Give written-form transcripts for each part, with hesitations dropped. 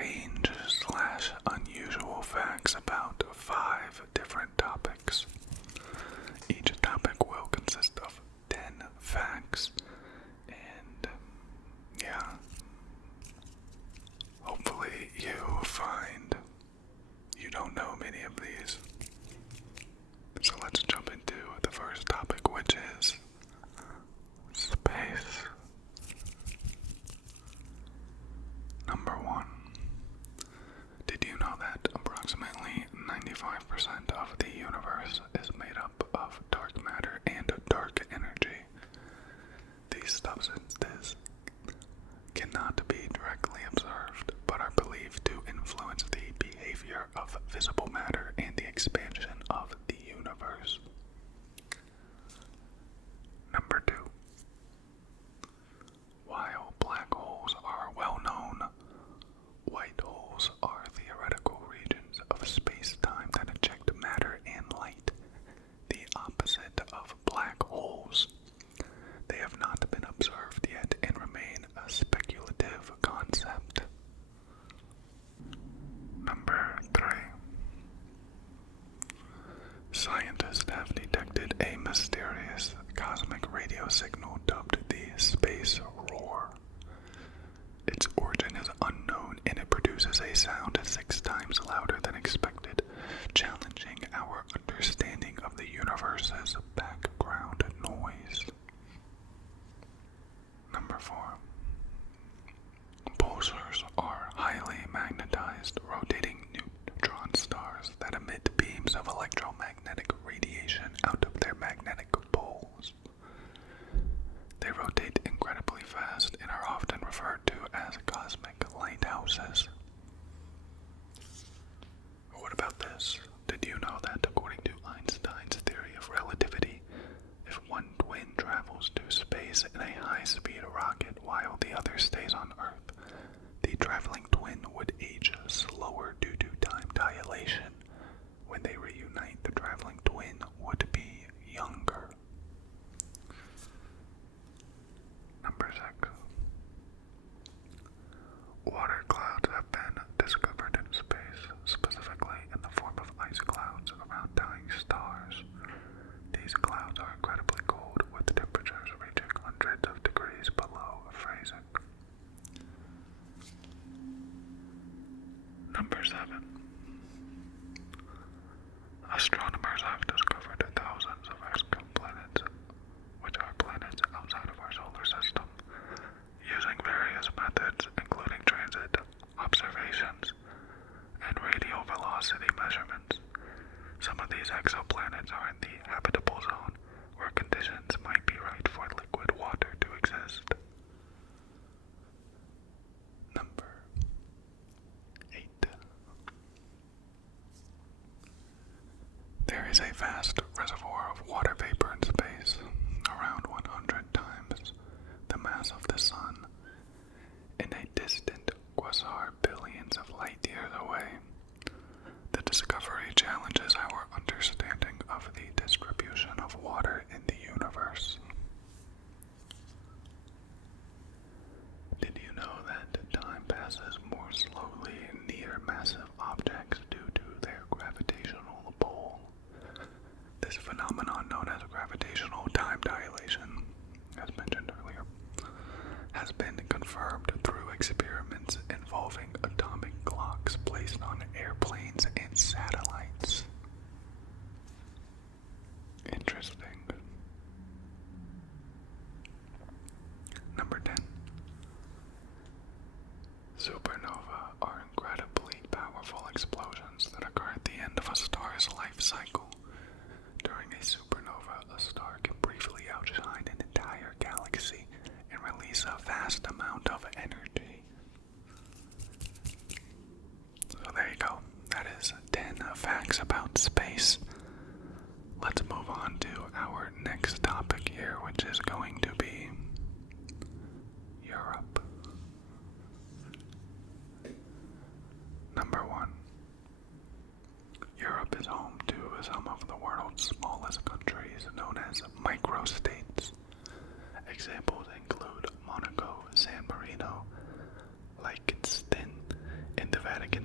strange slash unusual facts about 5 different topics. Each topic will consist of 10 facts, and yeah, hopefully you find you don't know many of these. So let's jump into the first topic, which is space. Number 1. Did you know that approximately 95% of the universe is made up of dark matter and dark energy? These substances cannot be directly observed, but are believed to influence the behavior of visible matter and the expansion of the universe. Number 2. While black holes are well known, white holes are theoretical regions of space-time that eject matter and light, the opposite of black holes. They have not been observed yet and remain a speculative concept. Number 3. Scientists have detected a mysterious cosmic radio signal dubbed the space roar. Its origin is unknown and it produces a sound 6 times louder than expected, challenging our understanding of the universe's background noise. Number 4. Pulsars are highly magnetized, rotating neutron stars that emit beams of electromagnetic radiation out of their magnetic poles. They rotate incredibly fast and are often referred to as cosmic lighthouses. What about this? Did you know that according to Einstein's theory of relativity, if one twin travels to space in a high-speed rocket while the other stays on Earth, the traveling twin would age slower due to time dilation. When they reunite, the traveling twin would be younger. Number 6. Water clouds have been discovered in space, specifically in the form of ice clouds around dying stars. These clouds are incredibly cold, with temperatures reaching hundreds of degrees below freezing. Number 7. Astronomers have discovered thousands of exoplanets, which are planets outside of our solar system, using various methods including transit observations and radial velocity measurements. Some of these exoplanets are in the habitable zone, where conditions might be right for liquid water to exist. Number 8. There is a vast reservoir of water vapor in space, around 100 times the mass of the Sun, in a distant quasar billions of light years away. The discovery challenges our understanding of the distribution of water in the universe. Did you know that time passes more slowly near massive objects due to their gravitational pull? This phenomenon, known as gravitational time dilation, as mentioned earlier, has been confirmed through experiments involving atomic clocks placed on airplanes and satellites. Interesting. Number 10. Supernova are incredibly powerful explosions that occur at the end of a star's life cycle. During a supernova, a star can briefly outshine an entire galaxy and release a vast amount of energy. So there you go. That is 10 facts about space. Let's move on to our next topic here, which is going to be Europe. Number 1. Europe is home to some of the world's smallest countries, known as microstates. Examples include Monaco, San Marino,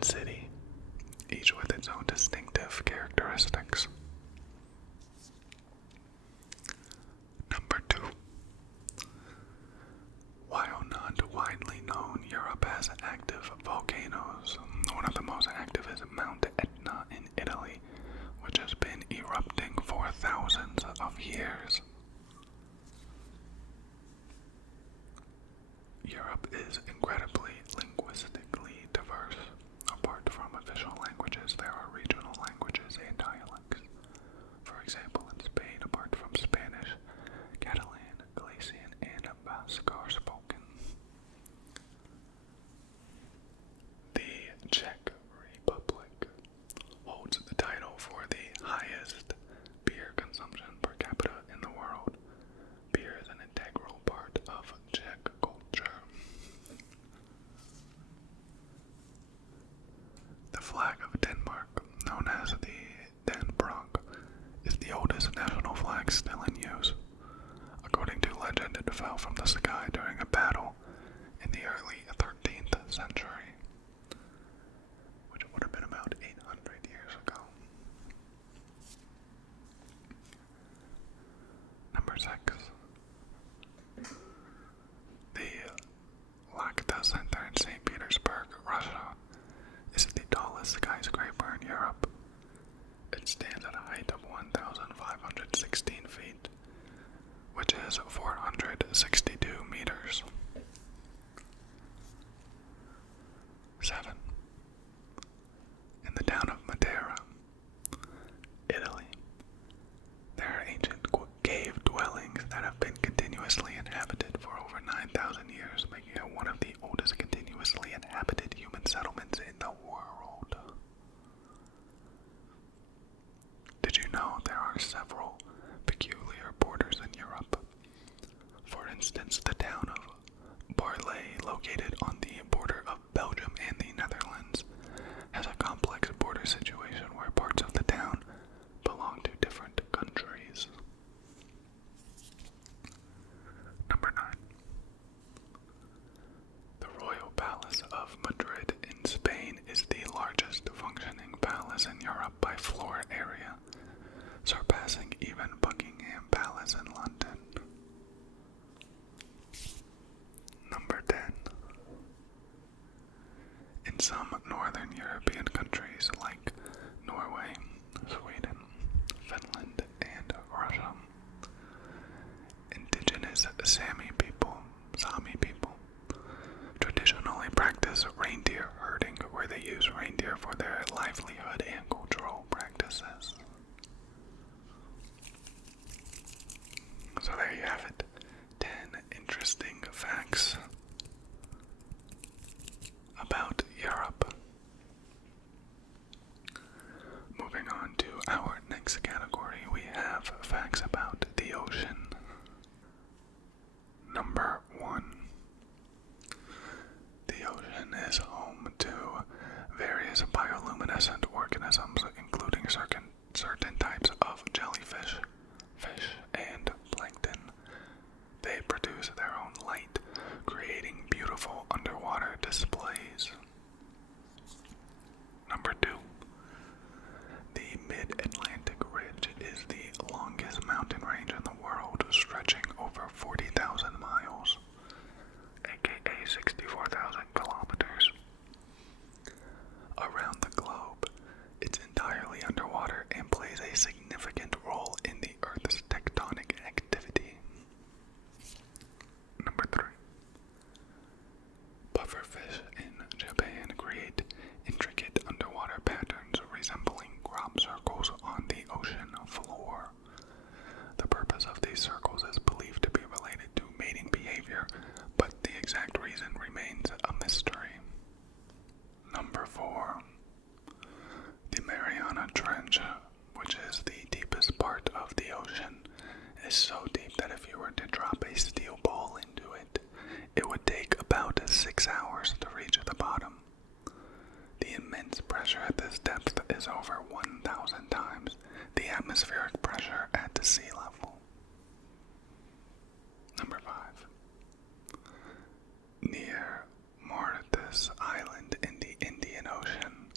city, each with its own distinctive characteristics. Number 2. While not widely known, Europe has active volcanoes. One of the most active is Mount Etna in Italy, which has been erupting for thousands of years. Europe is incredibly linguistically diverse. Apart from official languages, there are regional languages and dialects. For example, in Spain, apart from Spanish, Catalan, Galician, and Basque are spoken. The Czech Republic holds the title for the highest beer consumption per capita in the world. Beer is an integral part of Czech culture. The flag of Denmark, known as the Dannebrog, is the oldest national flag still in use. According to legend, it fell from the sky during a battle in the early 13th century, which would have been about 800 years ago. Number 6. The Lacta Center in St. Petersburg, Russia, is the tallest skyscraper in Europe. It stands at a height of 1,516 feet, which is 462 meters. 7. In the town of Madeira, Italy, there are ancient cave dwellings that have been continuously inhabited for over 9,000 years, making it one of the oldest continuously inhabited human settlements in the world. Did you know there are several peculiar borders in Europe? For instance, the town of Barley, located on the border of Belgium and the Netherlands, has a complex border situation where parts of the town belong to different countries. Number 9. The Royal Palace of Madrid in Spain is the largest functioning palace in Europe by floor area, surpassing even Buckingham Palace in London. Number 10. In some northern European countries like Norway, Sweden, Finland, and Russia, indigenous Sami people traditionally practice reindeer herding, where they use reindeer for their livelihood and cultural practices. So there you have it. 10 interesting facts about Europe. Moving on to our next category, we have facts about the ocean. Number 1. The ocean is home to various bioluminescent organisms, including certain types of jellyfish, fish, and plankton. They produce their own light, creating beautiful underwater displays. Number 2. The Mid-Atlantic Ridge is the longest mountain range in the world, stretching over 40,000 miles, aka 64,000 kilometers. Around the globe, it's entirely underwater and plays a significant role in the Earth's tectonic activity. Number 3. Pufferfish in Japan create intricate underwater patterns resembling crop circles on the ocean floor. The purpose of these circles is believed to be related to mating behavior, but the exact reason remains a mystery. Number 4. The Mariana Trench, which is the deepest part of the ocean, is so deep that if you were to drop a steel ball into it, it would take about 6 hours to reach the bottom. The immense pressure at this depth is over 1,000 times the atmospheric pressure at the sea level. Number 5. Near Mauritius Island in the Indian Ocean,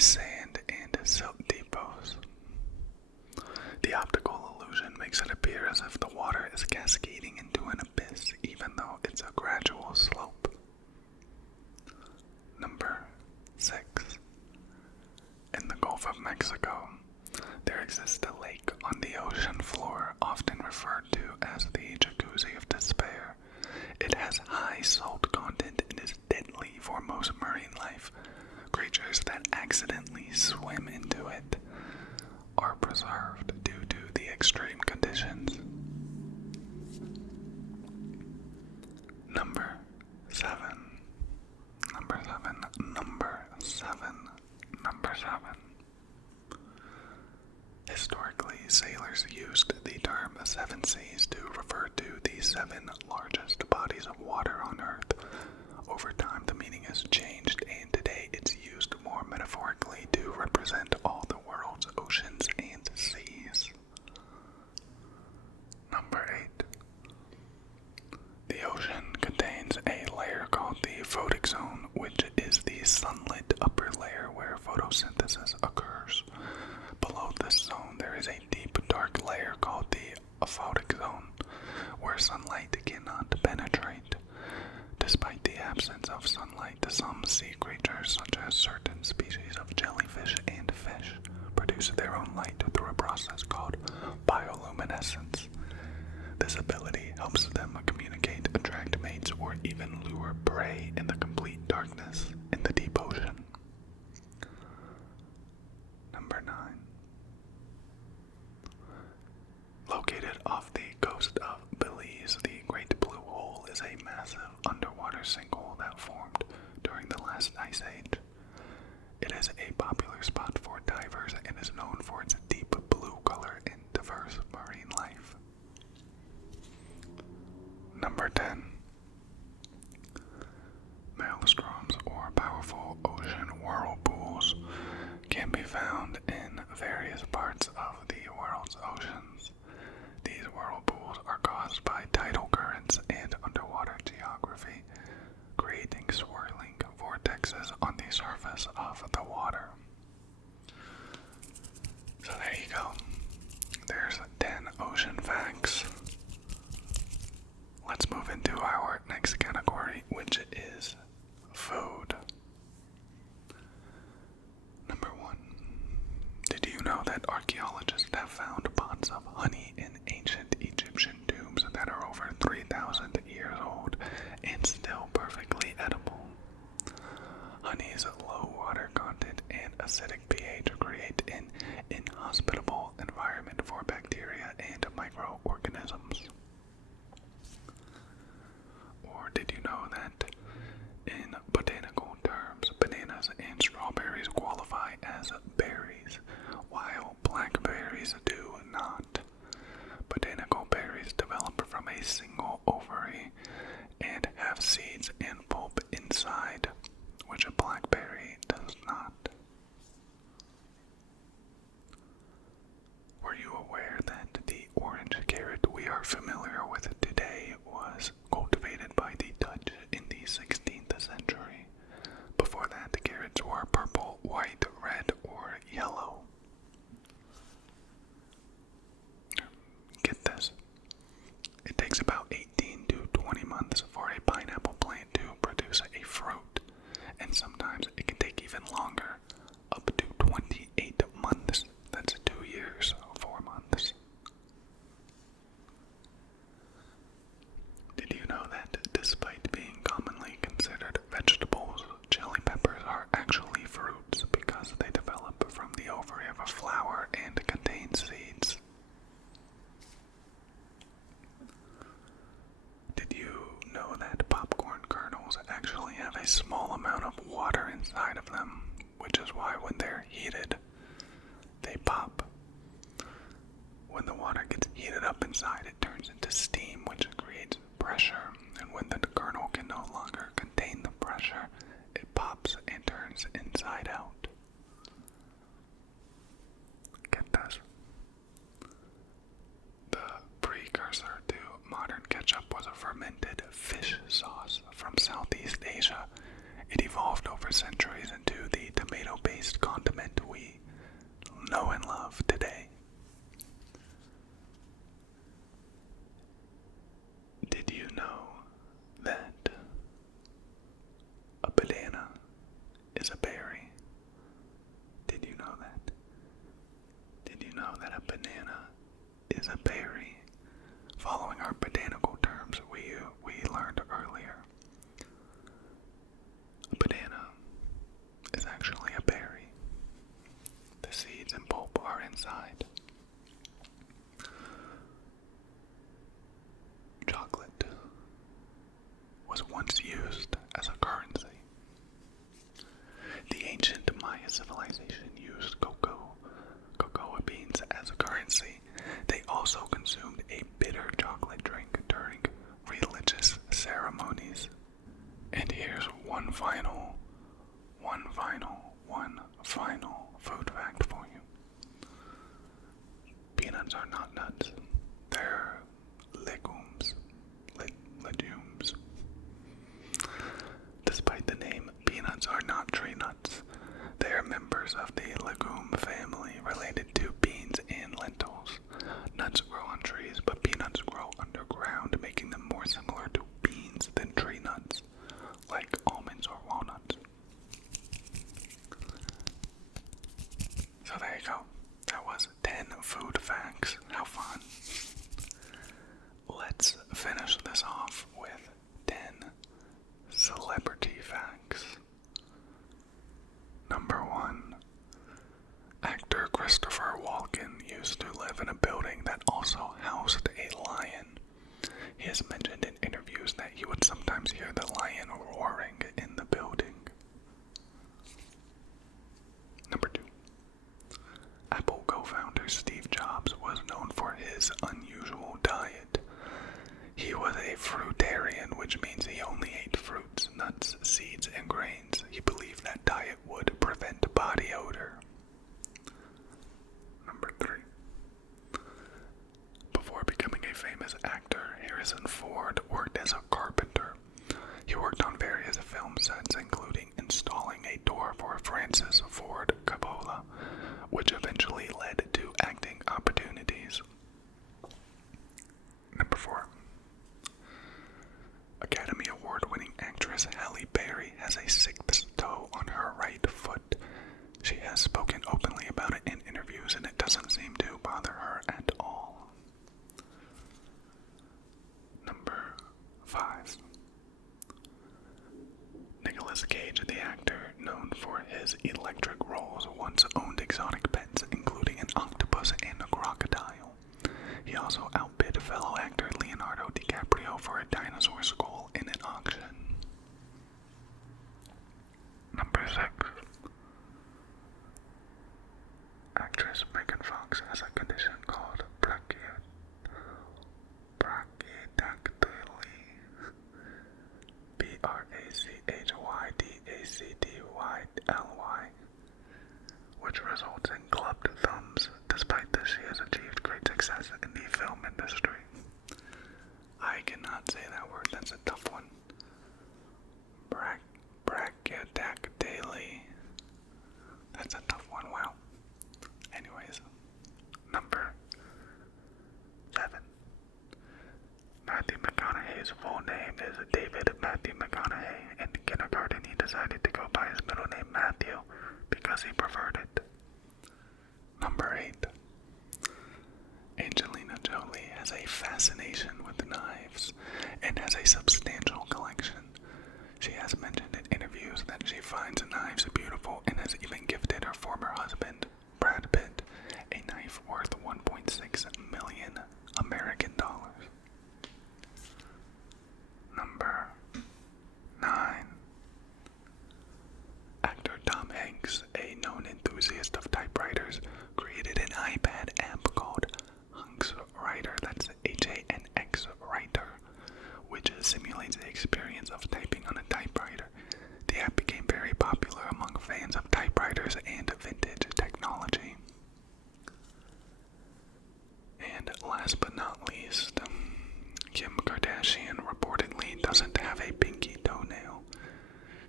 sand and silt depots. The optical illusion makes it appear as if the water is cascading into an abyss, even though it's a gradual slope. Number 6. In the Gulf of Mexico, there exists a lake on the ocean floor, often referred to as the Jacuzzi of Despair. It has high salt content and is deadly for most marine life. Creatures that accidentally swim into it are preserved due to the extreme conditions. Number 7. Number 7. Number 7. Number 7. Historically, sailors used the term seven seas to refer to the 7 largest bodies of water on Earth. Over time, the meaning has changed, and today it's used more metaphorically to represent all the world's oceans and seas. Number 8. The ocean contains a layer called the photic zone, which is the sunlit upper layer where photosynthesis occurs. Below this zone, there is a deep, dark layer called the aphotic zone, where sunlight cannot penetrate. Despite the absence of sunlight, some sea creatures, such as certain species of jellyfish and fish, produce their own light through a process called bioluminescence. This ability helps them communicate, attract mates, or even lure prey in the complete darkness in the deep ocean. Number 9. Located off the coast of Belize, the Great Blue Hole is a massive underwater sinkhole that formed during the last ice age. It is a popular spot for divers and is known for its deep blue color and diverse marine life. Number 10. Maelstroms, or powerful ocean whirlpools, can be found in various parts of the world's oceans. These whirlpools are caused by tidal currents and underwater geography, creating swirling vortexes on the surface of the water. So there you go. There's 10 ocean facts. Let's move into our next category, which is food. Number 1. Did you know that archaeologists have found pots of honey in ancient Egyptian tombs that are over 3,000 years old and still perfectly edible? Honey's low water content and acidic pH create an inhospitable environment for bacteria and microorganisms. Or did you know that in botanical terms, bananas and strawberries qualify as berries, while blackberries do not? Botanical berries develop from a single ovary and have seeds and pulp inside, which a blackberry does not. Were you aware that the orange carrot we are familiar with today was cultivated by the Dutch in the 16th century? Before that, the carrots were purple, white, red, or yellow. Get this. It takes about 18 to 20 months for a pineapple plant to produce a fruit, and sometimes it can take even longer, up to 28 months. That's 2 years, 4 months. Did you know that despite being commonly considered vegetables, chili peppers are actually fruits because they develop from the ovary of a flower and contain seeds? Did you know that popcorn kernels actually have a small amount of water inside of them, which is why when they're heated, they pop? When the water gets heated up inside, it turns into steam, which creates pressure, and when the kernel can no longer contain the pressure, it pops and turns inside out. Get this. The precursor to modern ketchup was a fermented fish sauce from Southeast Asia. It evolved over centuries into the tomato tomato-based condiment we know and love today. Did you know that a banana is a berry? Did you know that? Did you know that a banana is a berry? Following our botanical terms we learned earlier, a banana is actually a berry. The seeds and pulp are inside. Chocolate was once used as a currency. The ancient Maya civilization used cocoa beans as a currency. They also consumed a bitter chocolate drink during religious ceremonies. And here's one final food fact for you. Peanuts are not nuts. They're legumes. Legumes. Despite the name, peanuts are not tree nuts. They are members of the legume family related to beans and lentils. Nuts grow on trees, but peanuts grow underground, making them more similar to beans than tree nuts, like almonds or walnuts. So there you go. That was 10 food facts. How fun. Let's finish this off with 10 celebrity facts. Number 1. Actor Christopher Walken used to live in a building that also housed a lion. He has mentioned in interviews that he would sometimes hear the lion roaring in the building. Number 2. Apple co-founder Steve Jobs was known for his unusual diet. He was a fruitarian, which means he only ate fruits, nuts, seeds, and grains. He believed that diet would prevent body odor. Number 3. Before becoming a famous actor, Harrison Ford worked as a carpenter. He worked on various film sets, including installing a door for Francis Ford Coppola, which eventually led to acting opportunities. Number 4. Academy Award-winning actress Halle Berry has a sixth toe on her right foot. She has spoken openly about it in interviews, and it doesn't seem to bother her at all. Number 5. Nicolas Cage, the actor, known for his electric roles, once owned exotic pets, including an octopus and a crocodile. He also outbid fellow actor Leonardo DiCaprio for a dinosaur skull in an auction. Number 6. Actress Megan Fox has a condition called brachydactyly. brachydactyly, which results in clubbed thumbs. Despite this, she has achieved great success in the film industry. I cannot say that word, that's a tough one. Brachydactyly. That's a tough one, wow. Anyways, number 7. Matthew McConaughey's full name is David Matthew McConaughey. In kindergarten, he decided to go by his middle name Matthew because he preferred it. Number 8. Angelina Jolie has a fascination with knives and has a substantial collection. She has mentioned in interviews that she finds knives beautiful and has even gifted her former husband, Brad Pitt, a knife worth $1.6 million American dollars. Number 9. Actor Tom Hanks, a known enthusiast of typewriters, created an iPad app called Hanks Writer, that's Hanx Writer, which simulates the experience of typing on a typewriter. The app became very popular among fans of typewriters and vintage technology. And last but not least, Kim Kardashian reportedly doesn't have a pinky toenail.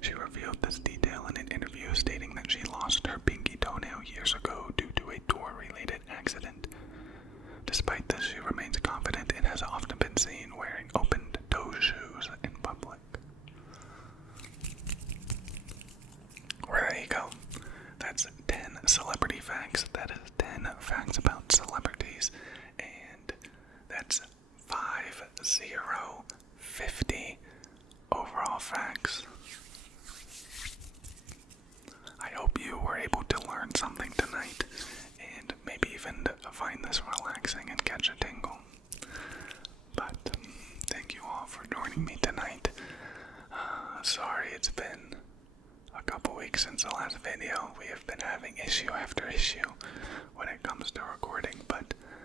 She revealed this detail in an interview, stating that she lost her pinky toenail years ago due to a door-related accident. Despite this, she remains confident and has often been seen wearing open-toe shoes in public. Well, there you go. That's 10 celebrity facts. That is 10 facts about celebrities. And that's 50 overall facts. I hope you were able to learn something tonight and maybe even find this relaxing and catch a tingle. But thank you all for joining me tonight. Sorry it's been a couple weeks since the last video. We have been having issue after issue when it comes to recording, but